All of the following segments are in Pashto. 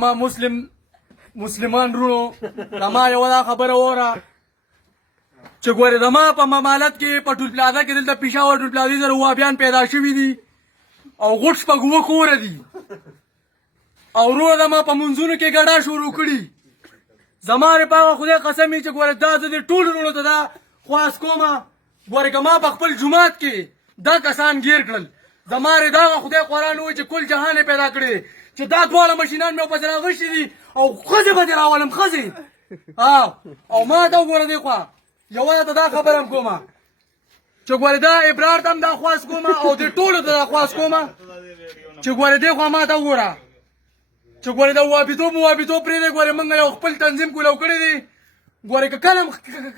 ما مسلمان رونو ما یو دا خبره وره چې ګوره د ما په ممالت کې په ټول پلازا کې دلته پېښور ټول پلازې سره وابیان پیدا شوي دي او غټ شپږ اووه کوره دي او ورور د ما په منځونو کې ګډا شروع کړي زما دپاره خدای قسم چې ګوره دا زه د ټولو وروڼو ته دا خواست کومه ګوره که ما په خپل جومات کې دا کسان گیر کړل زما دغه خدای قرآن وایي چې کل جهان یې پیدا کړی چې دا دواړه مشینان مې ورپسې راغشتي دي او ښځې به دې راولم ښځې او ما ته وګوره دې خوا یوه ته دا خبره هم کومه چې ګوره دا ابرار ته هم دا خواست کومه او دې ټولو ته دا خواست کومه چې ګوره دې خوا ما ته وګوره چې ګوره د موابیتوب پرېږدی ګوره موږ یو خپل تنظیم کولاو کړی دی ګوره که کله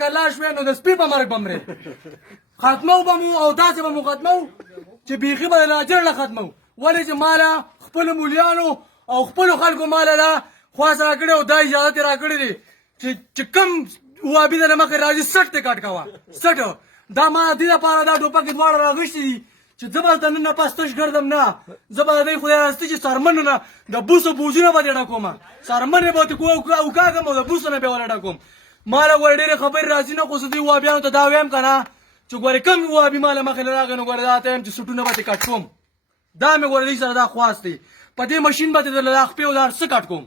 کلا شوې نو د سپي په مرګ به مرې ختمو به مو او داسې به مو ختمو چې بیخي به د لاجر نه ختمو ولې چې ماله خپلو مولیانو او خپلو خلکو ماله دا خواست را کړی او دا اجازت یې را کړی دی چې کم وابي د نه مخکې راځي سټ ته کټ کوه سټ دا ما دې دپاره دا ټوپکې دواړه راغوښتي دي چې زه به د نن پس تش ګرځم نه زه به د دې خدای راستی چې څرمنو نه د بوسو بوجونه به دې ډکومه څرمنې به ورته وکاږم او د بوسو نه به ورته ډکوم ماله ګوره ډېرې خبرې راځي نه خو زه دې وابیانو ته دا وایم که نه چې ګوره کم وابي ماله مخې له راغی نو ګوره دا ته یم چې سوټونه به ترې کټ کوم دا مې ګوره دې سره دا خواست دی په دې مشین به دې درله دا خپې او دا هر څه کټ کوم